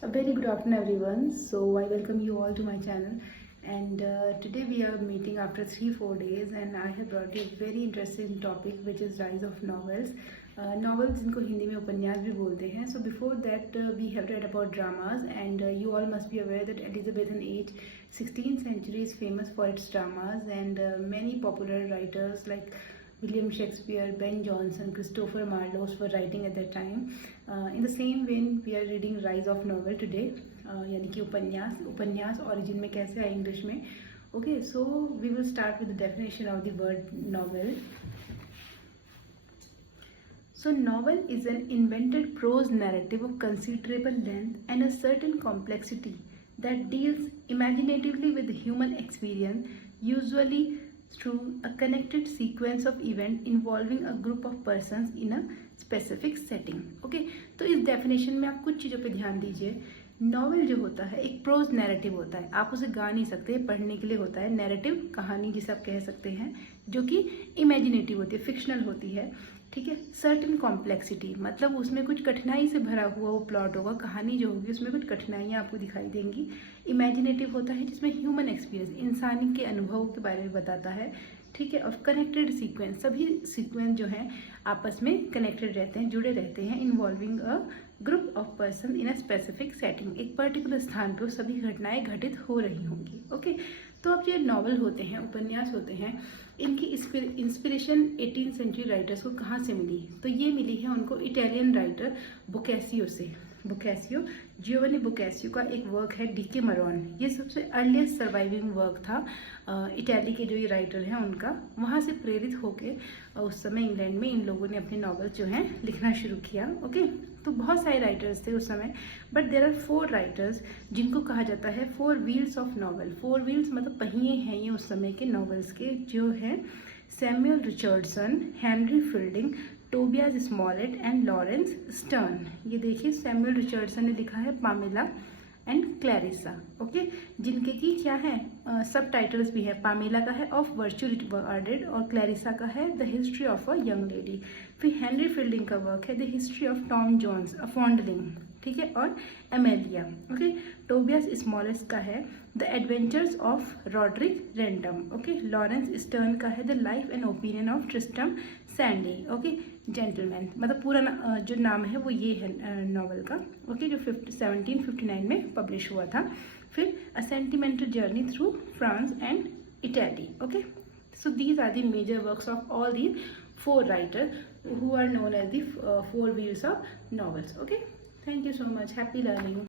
A very good afternoon, everyone. So I welcome you all to my channel. And today we are meeting after 3-4 days, and I have brought you a very interesting topic, which is rise of novels. Novels जिनको हिंदी में उपन्यास भी बोलते हैं. So before that, we have read about dramas, and you all must be aware that Elizabethan age, 16th century, is famous for its dramas, and many popular writers like William Shakespeare, Ben Jonson, Christopher Marlowe were writing at that time. In the same vein, we are reading rise of novel today, यानी कि उपन्यास origin में कैसे आए English में. Okay, so we will start with the definition of the word novel. So novel is an invented prose narrative of considerable length and a certain complexity that deals imaginatively with the human experience, usually through a connected sequence of events involving a group of persons in a specific setting. Okay, तो इस definition में आप कुछ चीज़ों पे ध्यान दीजिए. Novel जो होता है एक प्रोज नैरेटिव होता है. आप उसे गा नहीं सकते, पढ़ने के लिए होता है. नैरेटिव कहानी जिसे आप कह सकते हैं, जो कि इमेजिनेटिव होती है, फिक्शनल होती है. ठीक है. सर्टेन कॉम्प्लेक्सिटी मतलब उसमें कुछ कठिनाई से भरा हुआ वो प्लॉट होगा. कहानी जो होगी उसमें कुछ कठिनाइयाँ आपको दिखाई देंगी. इमेजिनेटिव होता है जिसमें ह्यूमन एक्सपीरियंस, इंसानी के अनुभव के बारे में बताता है. ठीक है. और कनेक्टेड सीक्वेंस, सभी सीक्वेंस जो हैं आपस में कनेक्टेड रहते हैं, जुड़े रहते हैं. Involving a group of person in a specific setting, एक पर्टिकुलर स्थान पर सभी घटनाएं घटित हो रही होंगी. ओके. तो अब जो नॉवल होते हैं, उपन्यास होते हैं, इनकी इंस्पिरेशन 18th सेंचुरी राइटर्स को कहाँ से मिली? तो ये मिली है उनको इटालियन राइटर बोकैसियो से. बोकैसियो, जियोवनी बोकैसियो का एक वर्क है डीके मरोन. ये सबसे अर्लीस्ट सर्वाइविंग वर्क था इटाली के जो ये राइटर हैं उनका. वहाँ से प्रेरित होके उस समय इंग्लैंड में इन लोगों ने अपने नॉवेल्स जो हैं लिखना शुरू किया. ओके. तो बहुत सारे राइटर्स थे उस समय, बट देर आर 4 राइटर्स जिनको कहा जाता है 4 व्हील्स ऑफ नॉवल. 4 व्हील्स मतलब पहिए हैं ये उस समय के नॉवेल्स के, जो है Samuel Richardson, Henry fielding, Tobias Smollett and Lawrence stern. ये देखिए, सैमुअल रिचर्डसन ने लिखा है पामेला एंड क्लैरिसा. ओके. जिनके की क्या है सब टाइटल्स भी है. पामेला का है ऑफ वर्च्यू रिगार्डेड और क्लैरिसा का है the history of a young lady. फिर हेनरी फील्डिंग का वर्क है the history of Tom Jones a foundling. ठीक है. और एमेलिया. ओके. टोबियास स्मॉलेट का है the adventures of Roderick Random. Okay. Laurence Sterne का है the life and opinion of Tristram Shandy. Okay. Gentleman मतलब पूरा जो नाम है वो ये है नॉवल का. ओके. जो 1759 में पब्लिश हुआ था. फिर a sentimental journey through France and Italy. Okay. So these are the major works of all these 4 writers who are known as the 4 wheels of novels. Okay. Thank you so much. Happy learning.